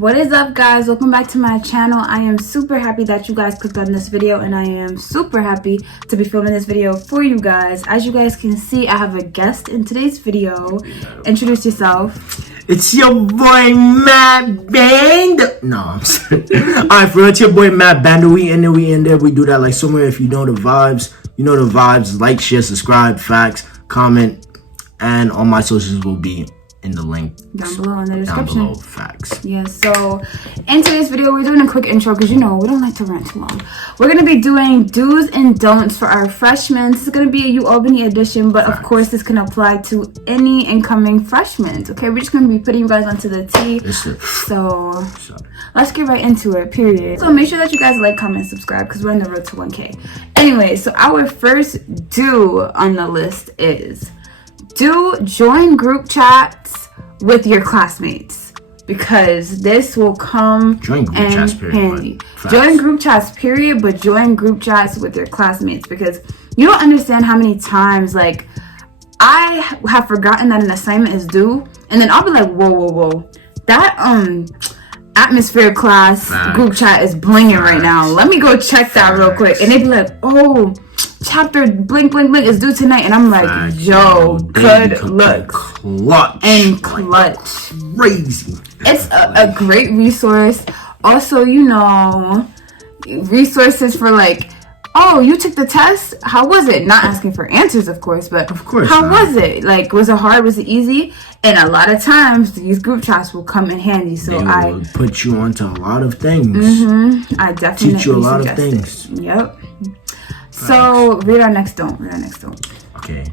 What is up, guys? Welcome back to my channel. I am super happy that you guys clicked on this video, and I am super happy to be filming this video for you guys. As you guys can see, I have a guest in today's video. Introduce yourself. It's your boy Matt Band. No, I'm sorry. Alright, for it's your boy Matt Band. We in there. We do that like somewhere. If you know the vibes, you know the vibes. Like, share, subscribe, facts, comment, and all my socials will be in the link down below in the description. Down below, facts. Yes, so in today's video, we're doing a quick intro because, you know, we don't like to rant too long. We're going to be doing do's and don'ts for our freshmen. This is going to be a Ualbny edition, but of course, this can apply to any incoming freshmen. Okay, we're just going to be putting you guys onto the T. So let's get right into it, period. So make sure that you guys like, comment, subscribe because we're on the road to 1K. Anyway, so our first do on the list is join group chats with your classmates, because this will come in handy. Join group chats, period, but join group chats with your classmates, because you don't understand how many times, like, I have forgotten that an assignment is due, and then I'll be like, whoa, that atmosphere class group chat is blinging right now. Let me go check that real quick. And they'd be like, oh, chapter blink is due tonight, and I'm like, yo, good looks. Clutch. Crazy. It's a great resource. Also, you know, resources for like, oh, you took the test, how was it? Not asking for answers, of course, but how was it? Like, was it hard? Was it easy? And a lot of times these group chats will come in handy. So I will put you onto a lot of things. I definitely teach you a lot of things. Yep. So read our next don't. Okay.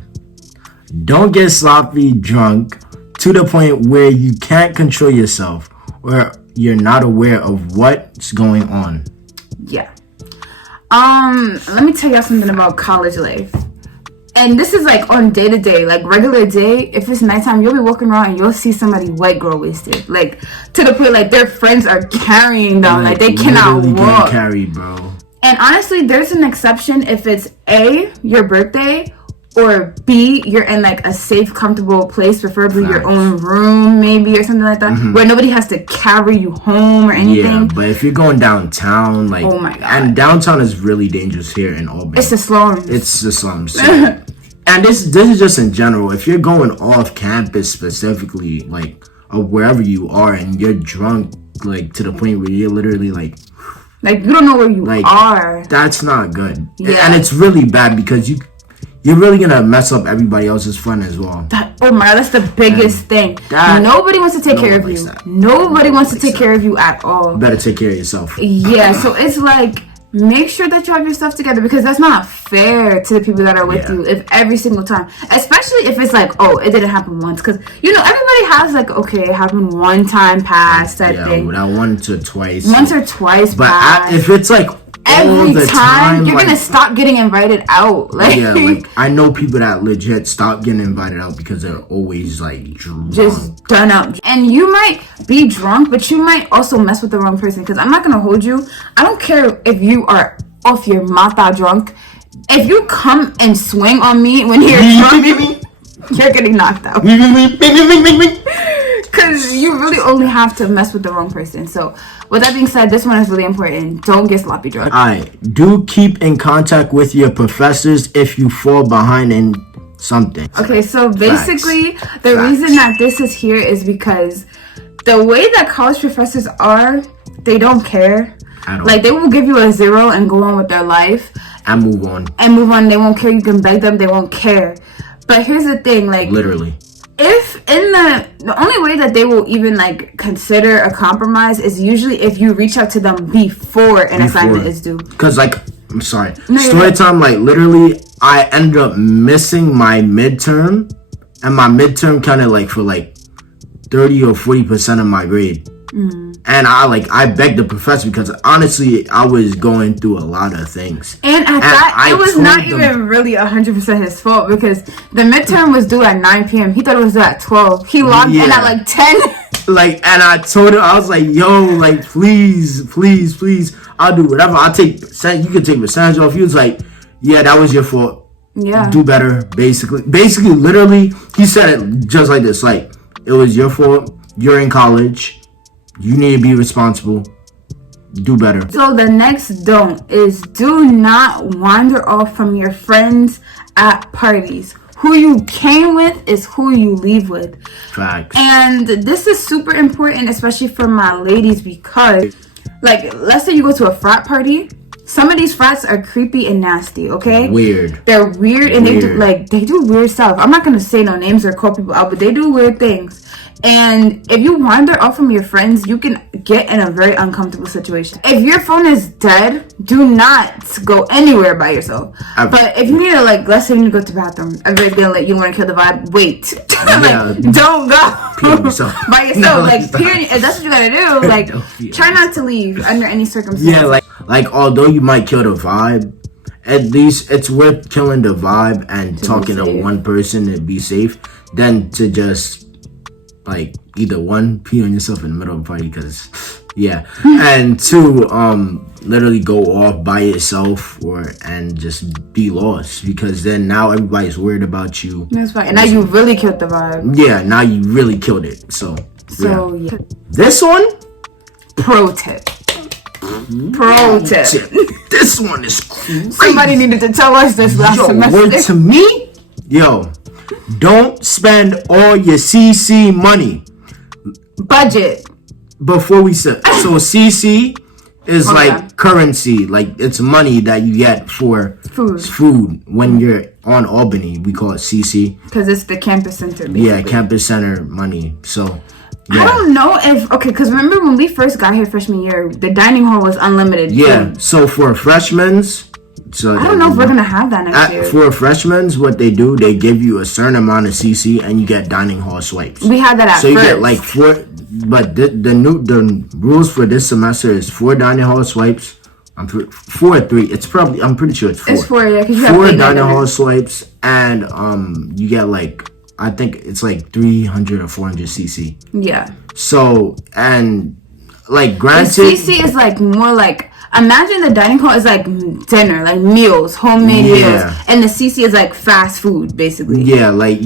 Don't get sloppy drunk to the point where you can't control yourself, or you're not aware of what's going on. Yeah. Let me tell y'all something about college life. And this is like on day to day, like regular day. If it's nighttime, you'll be walking around and you'll see somebody white girl wasted, like to the point like their friends are carrying them, like they cannot walk. Carry, bro. And honestly, there's an exception if it's A, your birthday, or B, you're in like a safe, comfortable place, preferably your own room, maybe, or something like that, where nobody has to carry you home or anything. Yeah, but if you're going downtown, like, oh my God. And downtown is really dangerous here in Albany. It's the slums. It's the slums. So, and this is just in general. If you're going off campus specifically, like, or wherever you are, and you're drunk, like, to the point where you're literally like you don't know where you are. That's not good. Yeah. And it's really bad because you're really gonna mess up everybody else's fun as well. Oh my God, that's the biggest thing. Nobody wants to take care of you. Nobody wants to take care of you at all. You better take care of yourself. Yeah, so it's like, make sure that you have your stuff together, because that's not fair to the people that are with you if every single time, especially if it's like, oh, it didn't happen once, because you know everybody has like, okay, it happened one time past that thing. That once or twice. But if it's like every time, you're gonna stop getting invited out. Like I know people that legit stop getting invited out because they're always like drunk. Just done up. And you might be drunk, but you might also mess with the wrong person, because I'm not gonna hold you. I don't care if you are off your mata drunk. If you come and swing on me when you're drunk, you're getting knocked out. Because you really only have to mess with the wrong person. So with that being said, this one is really important. Don't get sloppy drunk. Alright, do keep in contact with your professors if you fall behind in something. Okay, so basically the reason that this is here is because the way that college professors are, they don't care. Like, they will give you a 0 and go on with their life and move on. They won't care. You can beg them, they won't care. But here's the thing, like, literally, if in the only way that they will even like consider a compromise is usually if you reach out to them before an assignment is due. Because, like, I'm sorry, Storytime, like, literally, I ended up missing my midterm, and my midterm kind of like for like 30 or 40% of my grade. And I begged the professor, because honestly I was going through a lot of things, and at that it was not even really 100% his fault, because the midterm was due at 9 p.m. He thought it was due at 12. He logged in at like 10. Like, and I told him, I was like, yo, like, please, I'll do whatever. You can take percentage off. He was like, yeah, that was your fault. Yeah, do better. Basically literally he said it just like this, like, it was your fault, you're in college, You need to be responsible. Do better. So the next don't is do not wander off from your friends at parties. Who you came with is who you leave with. Facts. And this is super important, especially for my ladies, because, like, let's say you go to a frat party. Some of these frats are creepy and nasty, okay? Weird. They're weird and they do weird stuff. I'm not gonna say no names or call people out, but they do weird things. And if you wander off from your friends, you can get in a very uncomfortable situation. If your phone is dead, do not go anywhere by yourself. But if you need to, like, let's say you need to go to the bathroom, everybody's gonna let you want to kill the vibe, wait. Don't go by yourself. Like, period. If that's what you gotta do, like, try not to leave under any circumstances. Yeah, like although you might kill the vibe, at least it's worth killing the vibe and talking to one person to be safe than to just, like, either one, pee on yourself in the middle of a party, because and two, literally go off by yourself and just be lost, because then now everybody's worried about you. That's right. And now you really killed the vibe. Yeah, now you really killed it. So yeah. This one, pro tip. This one is crazy. Somebody needed to tell us this last semester. Word to me, don't spend all your CC money. Budget. Before we said, so CC is like currency, like it's money that you get for food. When you're on Albany, we call it CC. Because it's the campus center, basically. Yeah, campus center money. So I don't know if, because remember when we first got here freshman year, the dining hall was unlimited. Yeah, so for freshmen, I don't know if we're going to have that next year. For freshmen, what they do, they give you a certain amount of CC and you get dining hall swipes. We had that at So you first. get like 4, but the rules for this semester is 4 dining hall swipes. 4 or 3. I'm pretty sure it's 4. It's 4, yeah. 4 dining hall swipes, and you get like, I think it's like 300 or 400 CC. Yeah. So, and like granted, the CC is like more like, imagine the dining hall is like dinner, like meals, homemade meals, and the CC is like fast food, basically. Yeah, like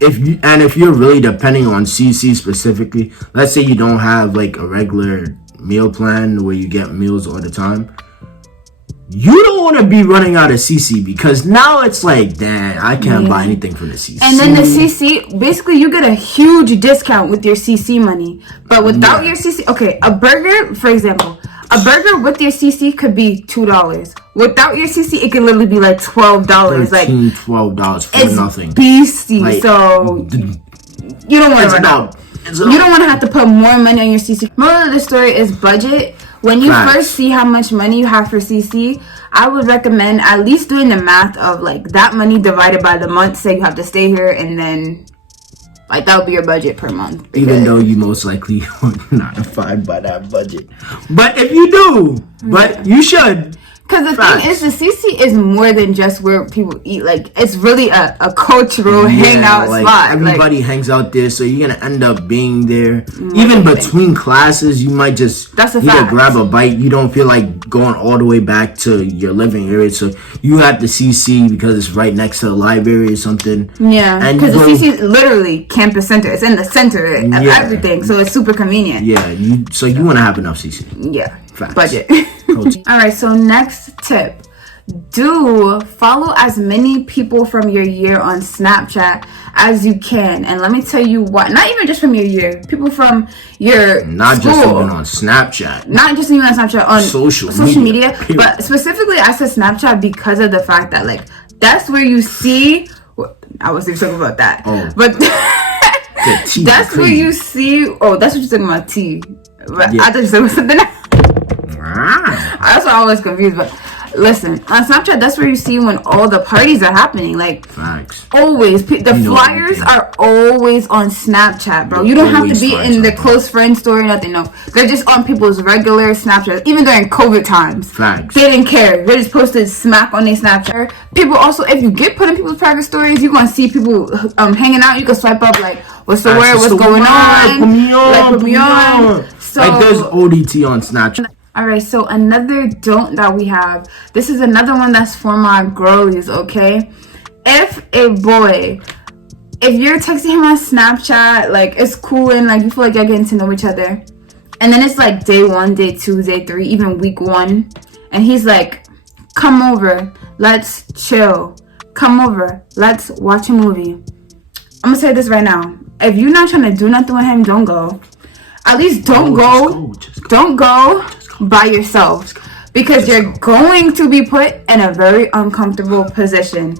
if you're really depending on CC specifically, let's say you don't have like a regular meal plan where you get meals all the time, you don't want to be running out of CC, because now it's like, damn, I can't buy anything from the CC. And then the CC, basically you get a huge discount with your CC money. But without your CC, a burger, for example, a burger with your CC could be $2. Without your CC, it could literally be like $12. $12 for nothing. It's beastie. Like, so you don't want to run out. You don't want to have to put more money on your CC. Moral of the story is budget. When you first see how much money you have for CC, I would recommend at least doing the math of like that money divided by the month. Say you have to stay here, and then like that would be your budget per month. Even though you most likely would not abide by that budget, but if you do, but you should. Because the thing is, the CC is more than just where people eat. Like, it's really a cultural hangout spot. Everybody hangs out there, so you're going to end up being there. Even between classes, you might just grab a bite. You don't feel like going all the way back to your living area, so you have the CC because it's right next to the library or something. Yeah, because the CC is literally campus center. It's in the center of everything, so it's super convenient. Yeah, you want to have enough CC. Yeah, budget. Alright, so next tip. Do follow as many people from your year on Snapchat as you can. And let me tell you what, not even just from your year, people from your Not school. just even on Snapchat. Not just even on Snapchat, on social media. But specifically I said Snapchat because of the fact that like that's where you see, I was even talking about that. But that's where you see, that's what you're talking about, tea. I thought you said something else. That's why I was confused. But listen, on Snapchat, that's where you see when all the parties are happening. Like, always, the flyers are always on Snapchat, bro. You don't have to be in the close friend story, nothing. No, they're just on people's regular Snapchat. Even during COVID times, they didn't care. They just posted smack on their Snapchat. People also, if you get put in people's private stories, you're gonna see people hanging out. You can swipe up like, what's the word? What's going on? Put me on. So, like, there's ODT on Snapchat. Alright, so another don't that we have. This is another one that's for my girlies, okay? If you're texting him on Snapchat, like, it's cool and, like, you feel like you're getting to know each other, And then it's like day 1, day 2, day 3, even week 1. And he's like, come over, let's chill. Come over, let's watch a movie. I'm gonna say this right now. If you're not trying to do nothing with him, don't go. At least don't go. Don't go by yourself. Because you're going to be put in a very uncomfortable position.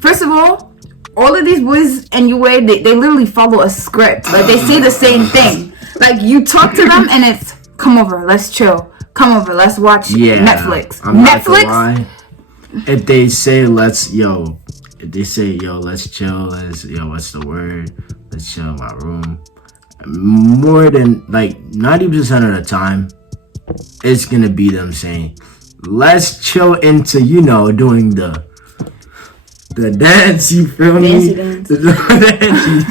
First of all of these boys in UA, they literally follow a script. Like, they say the same thing. Like, you talk to them and it's, come over, let's chill. Come over, let's watch Netflix. I'm not gonna lie. If they say let's chill, what's the word? Let's chill in my room. More than like 90% of the time, it's gonna be them saying, let's chill into, doing the dance, you feel me? The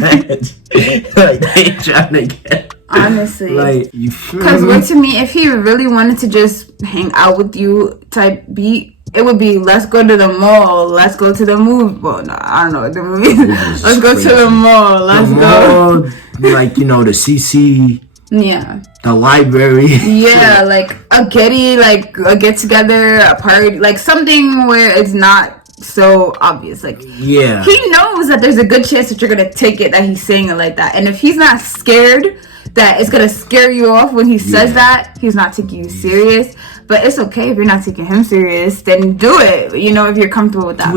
dance. Like, they trying to get. Honestly, like, you feel me? Because to me, if he really wanted to just hang out with you type beat, it would be, let's go to the mall, let's go to the movie. Well, no, I don't know what the movie is. Let's go to the mall, let's go. Like, the CC. Yeah. The library. Yeah, like a get together, a party, like something where it's not so obvious. Like, yeah, he knows that there's a good chance that you're gonna take it, that he's saying it like that. And if he's not scared that it's gonna scare you off when he says that, he's not taking you serious. But it's okay if you're not taking him serious, then do it. If you're comfortable with that.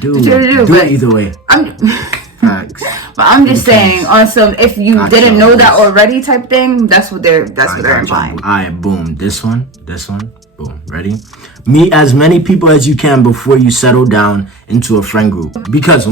Do what you gotta do. Do it either way. But I'm just saying, on some, if you didn't know that already type thing, that's what they're implying. Alright, boom. This one, boom. Ready? Meet as many people as you can before you settle down into a friend group. Because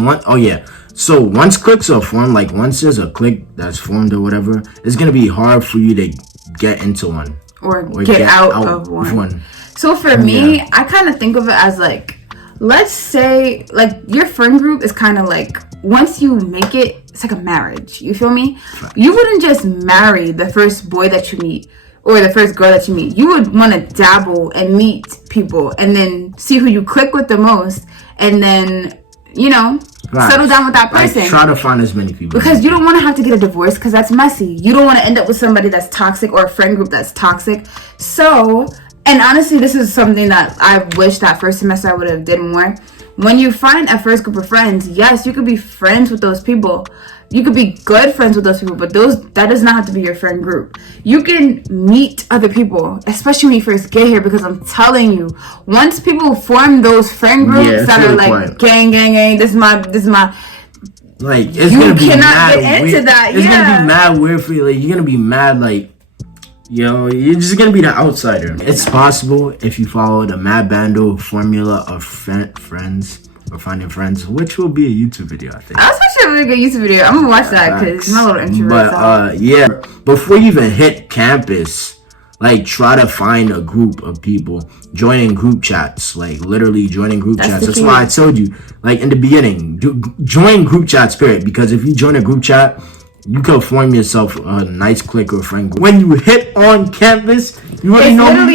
so once cliques are formed, like once there's a clique that's formed or whatever, it's gonna be hard for you to get into one. Or get out of one. So for me, I kind of think of it as like, let's say, like, your friend group is kind of like, once you make it, it's like a marriage. You feel me? You wouldn't just marry the first boy that you meet or the first girl that you meet. You would want to dabble and meet people and then see who you click with the most, and then, settle down with that person. Like, try to find as many people. Because you don't want to have to get a divorce, because that's messy. You don't want to end up with somebody that's toxic or a friend group that's toxic. So, and honestly, this is something that I wish that first semester I would have did more. When you find a first group of friends, yes, you could be friends with those people. You could be good friends with those people, but that does not have to be your friend group. You can meet other people, especially when you first get here, because I'm telling you, once people form those friend groups that are like gang, this is my like, it's gonna be mad get into weird. that. It's gonna be mad weird for you. Like, you're gonna be mad, like, you're just gonna be the outsider. It's possible if you follow the Mad Bando formula of friends or finding friends, which will be a YouTube video, I think. I was watching a really good YouTube video. I'm gonna watch that because I'm a little introvert. But before you even hit campus, like, try to find a group of people, joining group chats, like literally joining group chats. That's why I told you, like, in the beginning, join group chats, period. Because if you join a group chat, you can form yourself a nice clique or friend group. When you hit on campus, you already know.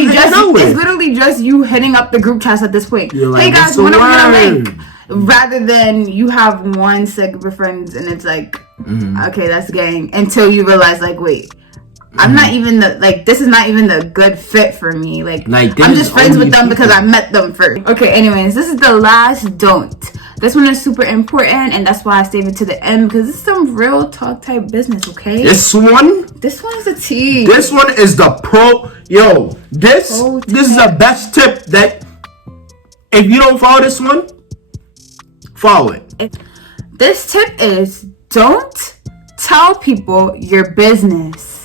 It's literally just you hitting up the group chats at this point. You're like, hey guys, when are we gonna link? Rather than you have one set group of friends and it's like, okay, that's gang. Until you realize, like, wait, I'm not even this is not even the good fit for me. Like I'm just friends with them because I met them first. Okay, anyways, this is the last don't. This one is super important, and that's why I saved it to the end, because this is some real talk type business, okay? This one is a tea. This one is the pro. Yo, this is the best tip that if you don't follow this one, follow it. This tip is, don't tell people your business.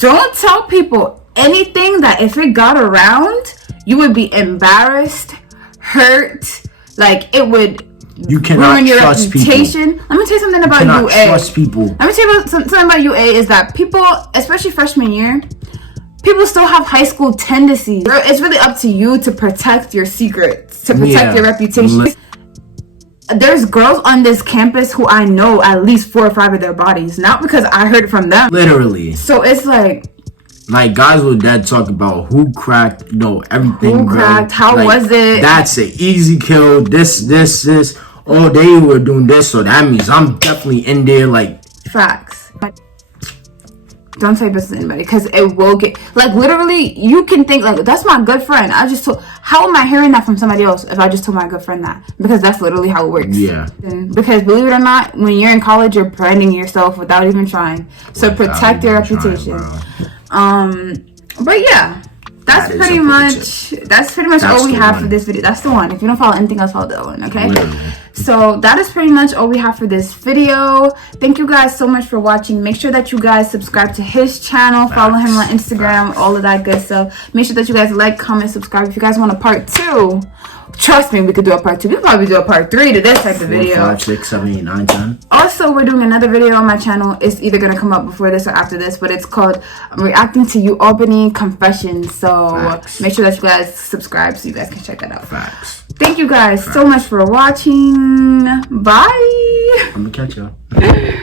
Don't tell people anything that if it got around, you would be embarrassed, hurt. Like, it would ruin your reputation. Let me tell you something about UA. Trust people. Let me tell you something about UA is that people, especially freshman year, people still have high school tendencies. It's really up to you to protect your secrets, to protect your reputation. There's girls on this campus who I know at least 4 or 5 of their bodies, not because I heard it from them. Literally. So it's like guys will dead talk about who cracked, everything. Who cracked? How was it? That's an easy kill. This. Oh, they were doing this, so that means I'm definitely in there. Like, facts. don't tell your business to anybody, because it will get, like, literally, you can think, like, that's my good friend. I just told, how am I hearing that from somebody else if I just told my good friend that? Because that's literally how it works. Yeah. Because believe it or not, when you're in college, you're branding yourself without even trying. So protect your reputation. But yeah. That's pretty much all we have for this video. That's the one. If you don't follow anything else, follow that one, okay? Literally. So that is pretty much all we have for this video. Thank you guys so much for watching. Make sure that you guys subscribe to his channel. Follow him on Instagram, all of that good stuff. Make sure that you guys like, comment, subscribe. If you guys want a part 2, trust me, we could do a part 2. We could probably do a part 3 to this type of video. 4, 5, 6, 7, 8, 9, 10. Also, we're doing another video on my channel. It's either going to come up before this or after this, but it's called Reacting to Ualbny Confessions. So make sure that you guys subscribe so you guys can check that out. Facts. Thank you guys so much for watching. Bye. I'm going to catch y'all.